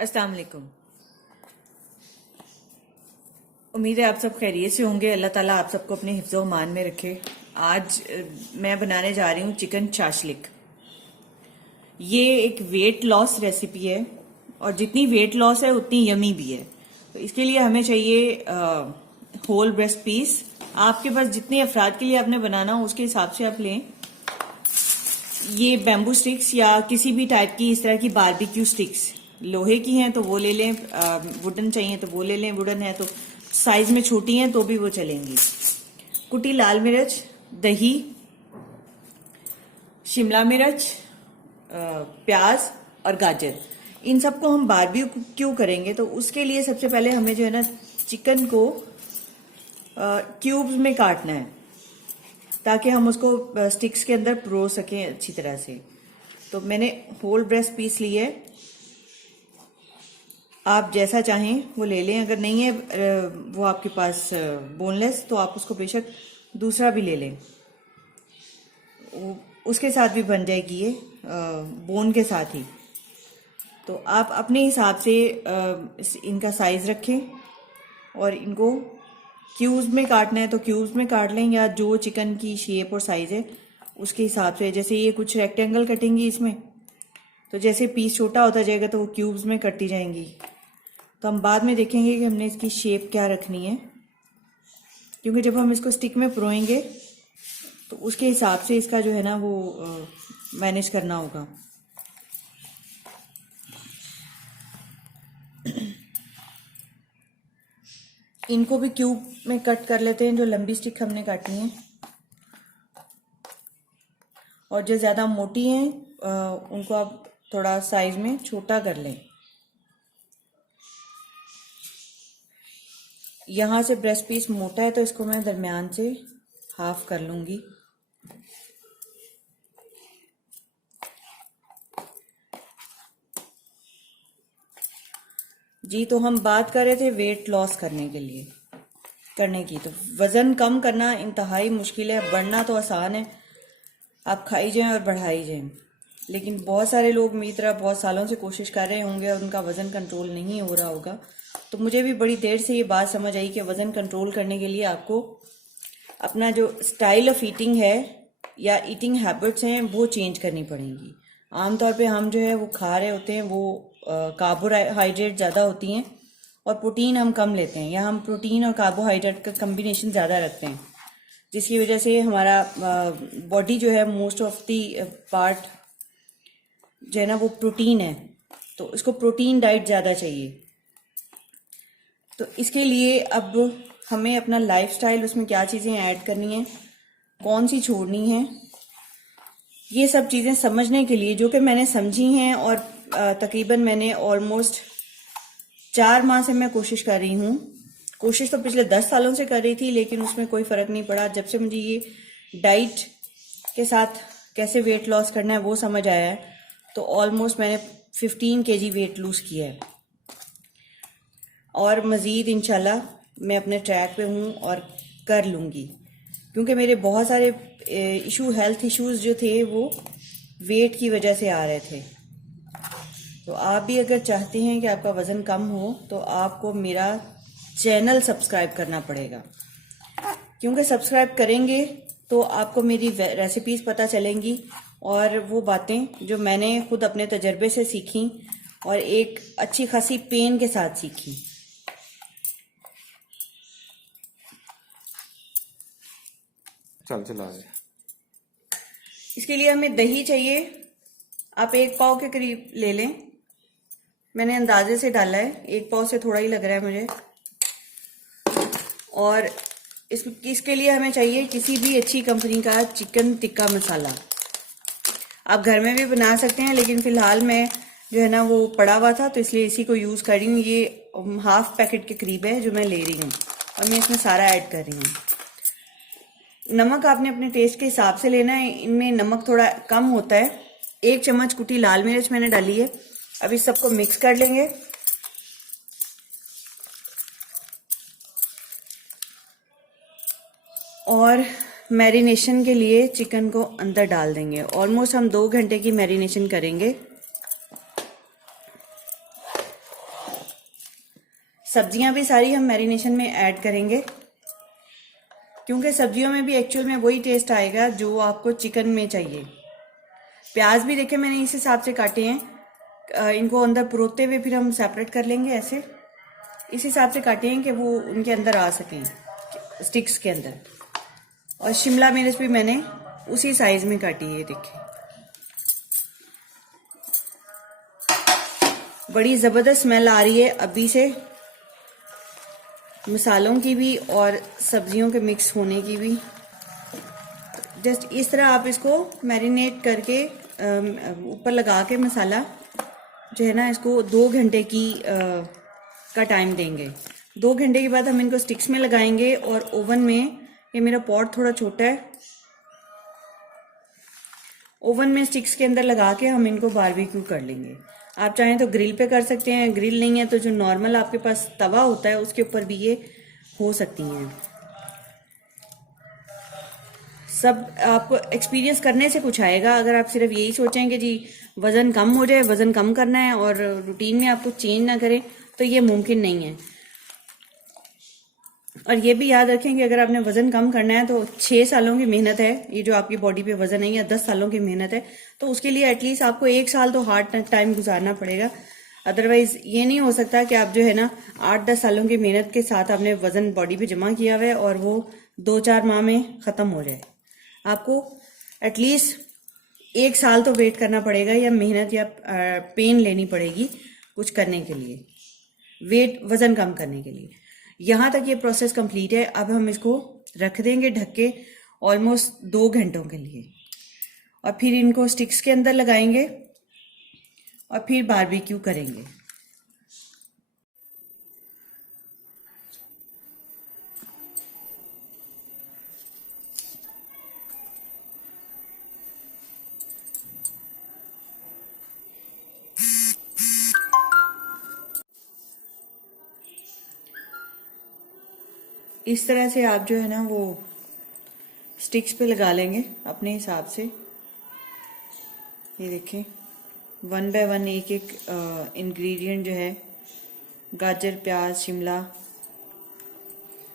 अस्सलाम वालेकुम। उम्मीद है आप सब खैरियत से होंगे। अल्लाह ताला आप सबको अपने हिफ्ज़ मान में रखे। आज मैं बनाने जा रही हूँ चिकन चाशलिक। ये एक वेट लॉस रेसिपी है और जितनी वेट लॉस है उतनी यमी भी है। तो इसके लिए हमें चाहिए होल ब्रेस्ट पीस। आपके पास जितने अफराद के लिए आपने बनाना हो उसके हिसाब से आप लें। ये बैम्बू स्टिक्स या किसी भी टाइप की इस तरह की बारबेक्यू स्टिक्स, लोहे की हैं तो वो ले लें, वुडन चाहिए तो वो ले लें, वुडन है तो साइज में छोटी हैं तो भी वो चलेंगी। कुटी लाल मिर्च, दही, शिमला मिर्च, प्याज और गाजर, इन सबको हम बारबेक्यू करेंगे तो उसके लिए सबसे पहले हमें जो है ना चिकन को क्यूब्स में काटना है ताकि हम उसको स्टिक्स के अंदर परो सकें अच्छी तरह से। तो मैंने होल ब्रेस्ट पीस ली है, आप जैसा चाहें वो ले लें। अगर नहीं है वो आपके पास बोनलेस तो आप उसको बेशक दूसरा भी ले लें, उसके साथ भी बन जाएगी ये बोन के साथ ही। तो आप अपने हिसाब से इनका साइज रखें और इनको क्यूब्स में काटना है तो क्यूब्स में काट लें या जो चिकन की शेप और साइज है उसके हिसाब से। जैसे ये कुछ रेक्टेंगल कटेंगी इसमें, तो जैसे पीस छोटा होता जाएगा तो वो क्यूब्स में कटती जाएंगी। तो हम बाद में देखेंगे कि हमने इसकी शेप क्या रखनी है, क्योंकि जब हम इसको स्टिक में परोएंगे तो उसके हिसाब से इसका जो है ना वो मैनेज करना होगा। इनको भी क्यूब में कट कर लेते हैं, जो लंबी स्टिक हमने काटनी है, और जो ज़्यादा मोटी हैं उनको आप थोड़ा साइज में छोटा कर लें। यहाँ से ब्रेस्ट पीस मोटा है तो इसको मैं दरमियान से हाफ कर लूँगी। जी, तो हम बात कर रहे थे वेट लॉस करने की। तो वज़न कम करना इंतहाई मुश्किल है, बढ़ना तो आसान है, आप खाई जाएं और बढ़ाई जाएं। लेकिन बहुत सारे लोग मेरी तरह बहुत सालों से कोशिश कर रहे होंगे और उनका वज़न कंट्रोल नहीं हो रहा होगा। तो मुझे भी बड़ी देर से ये बात समझ आई कि वज़न कंट्रोल करने के लिए आपको अपना जो स्टाइल ऑफ ईटिंग है या ईटिंग हैबिट्स हैं वो चेंज करनी पड़ेंगी। आमतौर पे हम जो है वो खा रहे होते हैं वो कार्बोहाइड्रेट ज़्यादा होती हैं और प्रोटीन हम कम लेते हैं, या हम प्रोटीन और कार्बोहाइड्रेट का कम्बिनेशन ज़्यादा रखते हैं, जिसकी वजह से हमारा बॉडी जो है मोस्ट ऑफ दी पार्ट जो है ना वो प्रोटीन है, तो इसको प्रोटीन डाइट ज़्यादा चाहिए। तो इसके लिए अब हमें अपना लाइफस्टाइल, उसमें क्या चीज़ें ऐड करनी है, कौन सी छोड़नी है, ये सब चीज़ें समझने के लिए, जो कि मैंने समझी हैं और तकरीबन मैंने ऑलमोस्ट 4 माह से मैं कोशिश कर रही हूँ। कोशिश तो पिछले 10 सालों से कर रही थी लेकिन उसमें कोई फ़र्क नहीं पड़ा। जब से मुझे ये डाइट के साथ कैसे वेट लॉस करना है वो समझ आया है, तो ऑलमोस्ट मैंने 15 kg वेट लूज़ किया है और मज़ीद इंशाल्लाह मैं अपने ट्रैक पे हूँ और कर लूँगी, क्योंकि मेरे बहुत सारे हेल्थ इश्यूज़ जो थे वो वेट की वजह से आ रहे थे। तो आप भी अगर चाहते हैं कि आपका वज़न कम हो तो आपको मेरा चैनल सब्सक्राइब करना पड़ेगा, क्योंकि सब्सक्राइब करेंगे तो आपको मेरी रेसिपीज़ पता चलेंगी और वो बातें जो मैंने खुद अपने तजर्बे से सीखी और एक अच्छी खासी पेन के साथ सीखी। चला है। इसके लिए हमें दही चाहिए, आप 1 पाव के करीब ले लें। मैंने अंदाजे से डाला है, 1 पाव से थोड़ा ही लग रहा है मुझे। और इसके लिए हमें चाहिए किसी भी अच्छी कंपनी का चिकन टिक्का मसाला। आप घर में भी बना सकते हैं, लेकिन फ़िलहाल मैं जो है ना वो पड़ा हुआ था तो इसलिए इसी को यूज़ कर रही हूँ। ये हाफ पैकेट के करीब है जो मैं ले रही हूँ और मैं इसमें सारा ऐड कर रही हूँ। नमक आपने अपने टेस्ट के हिसाब से लेना है, इनमें नमक थोड़ा कम होता है। 1 चम्मच कुटी लाल मिर्च मैंने डाली है। अब इस सबको मिक्स कर लेंगे। और मैरिनेशन के लिए चिकन को अंदर डाल देंगे। ऑलमोस्ट हम 2 घंटे की मैरिनेशन करेंगे। सब्जियां भी सारी हम मैरिनेशन में ऐड करेंगे, क्योंकि सब्जियों में भी एक्चुअल में वही टेस्ट आएगा जो आपको चिकन में चाहिए। प्याज भी देखे मैंने इस हिसाब से काटे हैं, इनको अंदर पुरोते हुए फिर हम सेपरेट कर लेंगे, ऐसे इस हिसाब से काटे हैं कि वो उनके अंदर आ सकें, स्टिक्स के अंदर। और शिमला मिर्च भी मैंने उसी साइज में काटी है, देखिए बड़ी ज़बरदस्त स्मेल आ रही है अभी से, मसालों की भी और सब्जियों के मिक्स होने की भी। जस्ट इस तरह आप इसको मैरिनेट करके ऊपर लगा के मसाला जो है ना, इसको 2 घंटे का टाइम देंगे। 2 घंटे के बाद हम इनको स्टिक्स में लगाएंगे और ओवन में, ये मेरा पॉट थोड़ा छोटा है, ओवन में स्टिक्स के अंदर लगा के हम इनको बारबेक्यू कर लेंगे। आप चाहें तो ग्रिल पे कर सकते हैं, ग्रिल नहीं है तो जो नॉर्मल आपके पास तवा होता है उसके ऊपर भी ये हो सकती हैं। सब आपको एक्सपीरियंस करने से कुछ आएगा। अगर आप सिर्फ यही सोचें कि जी वज़न कम हो जाए, वज़न कम करना है और रूटीन में आप कुछ चेंज ना करें, तो ये मुमकिन नहीं है। और ये भी याद रखें कि अगर आपने वज़न कम करना है तो 6 सालों की मेहनत है, ये जो आपकी बॉडी पे वज़न है, या 10 सालों की मेहनत है, तो उसके लिए एटलीस्ट आपको 1 साल तो हार्ड टाइम गुजारना पड़ेगा। अदरवाइज ये नहीं हो सकता कि आप जो है ना 8-10 सालों की मेहनत के साथ आपने वज़न बॉडी पे जमा किया हुआ है और वो 2-4 माह में ख़त्म हो जाए। आपको एटलीस्ट 1 साल तो वेट करना पड़ेगा, या मेहनत या पेन लेनी पड़ेगी कुछ करने के लिए, वज़न कम करने के लिए। यहाँ तक ये प्रोसेस कंप्लीट है। अब हम इसको रख देंगे ढक के ऑलमोस्ट 2 घंटों के लिए, और फिर इनको स्टिक्स के अंदर लगाएंगे और फिर बारबेक्यू करेंगे। इस तरह से आप जो है ना वो स्टिक्स पे लगा लेंगे अपने हिसाब से। ये देखें 1 बाय 1 एक एक इंग्रेडिएंट जो है, गाजर, प्याज, शिमला,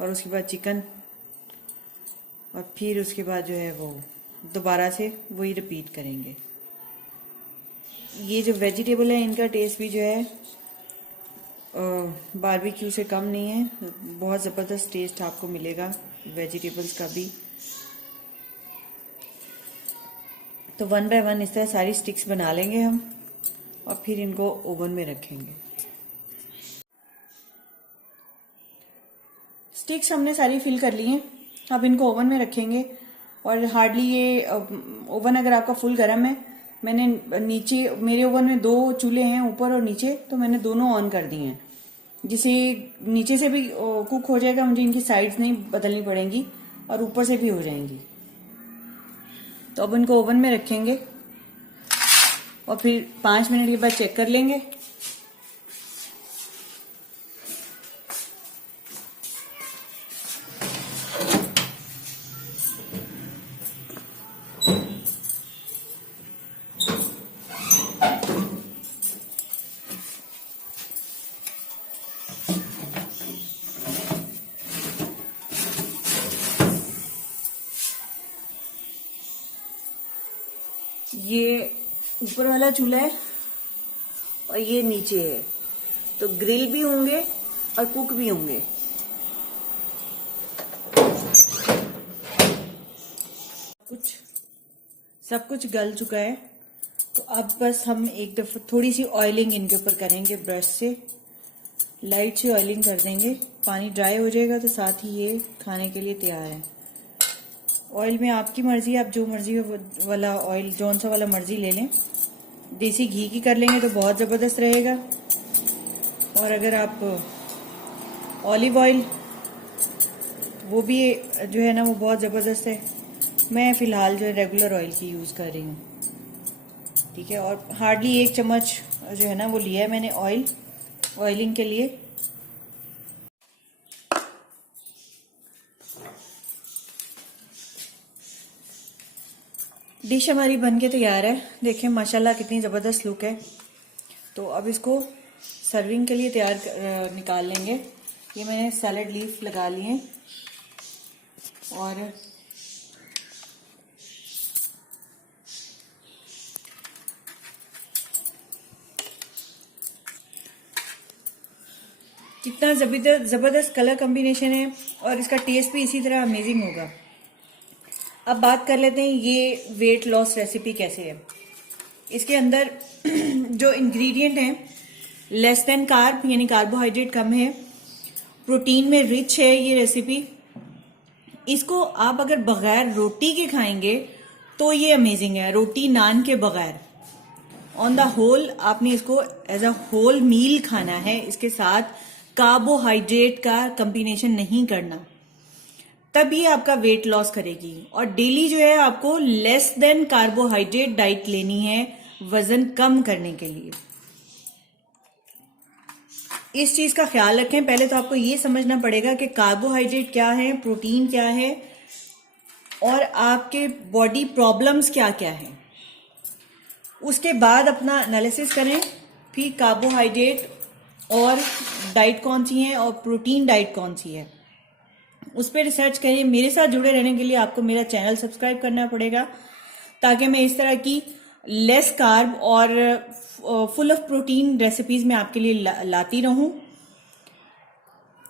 और उसके बाद चिकन, और फिर उसके बाद जो है वो दोबारा से वही रिपीट करेंगे। ये जो वेजिटेबल है इनका टेस्ट भी जो है बारबेक्यू से कम नहीं है, बहुत ज़बरदस्त टेस्ट आपको मिलेगा वेजिटेबल्स का भी। तो 1 बाय 1 इस तरह सारी स्टिक्स बना लेंगे हम, और फिर इनको ओवन में रखेंगे। स्टिक्स हमने सारी फिल कर ली हैं, अब इनको ओवन में रखेंगे। और हार्डली ये ओवन अगर आपका फुल गर्म है, मैंने नीचे, मेरे ओवन में 2 चूल्हे हैं, ऊपर और नीचे, तो मैंने दोनों ऑन कर दिए हैं, जिसे नीचे से भी कुक हो जाएगा, मुझे इनकी साइड्स नहीं बदलनी पड़ेंगी और ऊपर से भी हो जाएंगी। तो अब इनको ओवन में रखेंगे और फिर 5 मिनट के बाद चेक कर लेंगे। ये ऊपर वाला चूल्हा है और ये नीचे है, तो ग्रिल भी होंगे और कुक भी होंगे। सब कुछ गल चुका है, तो अब बस हम एक दफा थोड़ी सी ऑयलिंग इनके ऊपर करेंगे, ब्रश से लाइट से ऑयलिंग कर देंगे। पानी ड्राई हो जाएगा तो साथ ही ये खाने के लिए तैयार है। ऑयल में आपकी मर्जी, आप जो मर्जी वाला ऑयल, जौन सा वाला मर्जी ले लें। देसी घी की कर लेंगे तो बहुत ज़बरदस्त रहेगा, और अगर आप ऑलिव ऑयल, वो भी जो है ना वो बहुत ज़बरदस्त है। मैं फ़िलहाल जो है रेगुलर ऑयल की यूज़ कर रही हूँ, ठीक है। और हार्डली 1 चम्मच जो है ना वो लिया है मैंने ऑयल, ऑयलिंग के लिए। डिश हमारी बनके तैयार है, देखें माशाल्लाह कितनी ज़बरदस्त लुक है। तो अब इसको सर्विंग के लिए निकाल लेंगे। ये मैंने सैलड लीफ लगा लिए और कितना ज़बरदस्त कलर कॉम्बिनेशन है और इसका टेस्ट भी इसी तरह अमेजिंग होगा। अब बात कर लेते हैं ये वेट लॉस रेसिपी कैसे है। इसके अंदर जो इंग्रेडिएंट हैं, लेस देन कार्ब यानी कार्बोहाइड्रेट कम है, प्रोटीन में रिच है ये रेसिपी। इसको आप अगर बगैर रोटी के खाएंगे तो ये अमेजिंग है, रोटी नान के बगैर। ऑन द होल आपने इसको एज अ होल मील खाना है, इसके साथ कार्बोहाइड्रेट का कॉम्बिनेशन नहीं करना, तब ये आपका वेट लॉस करेगी। और डेली जो है आपको लेस देन कार्बोहाइड्रेट डाइट लेनी है वजन कम करने के लिए। इस चीज का ख्याल रखें, पहले तो आपको ये समझना पड़ेगा कि कार्बोहाइड्रेट क्या है, प्रोटीन क्या है और आपके बॉडी प्रॉब्लम्स क्या क्या हैं। उसके बाद अपना एनालिसिस करें, फिर कार्बोहाइड्रेट और डाइट कौन सी है और प्रोटीन डाइट कौन सी है, उस पर रिसर्च करें। मेरे साथ जुड़े रहने के लिए आपको मेरा चैनल सब्सक्राइब करना पड़ेगा, ताकि मैं इस तरह की लेस कार्ब और फुल ऑफ प्रोटीन रेसिपीज मैं आपके लिए लाती रहूं।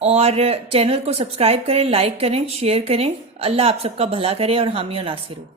और चैनल को सब्सक्राइब करें, लाइक करें, शेयर करें। अल्लाह आप सबका भला करे और हामी और नासिर हो।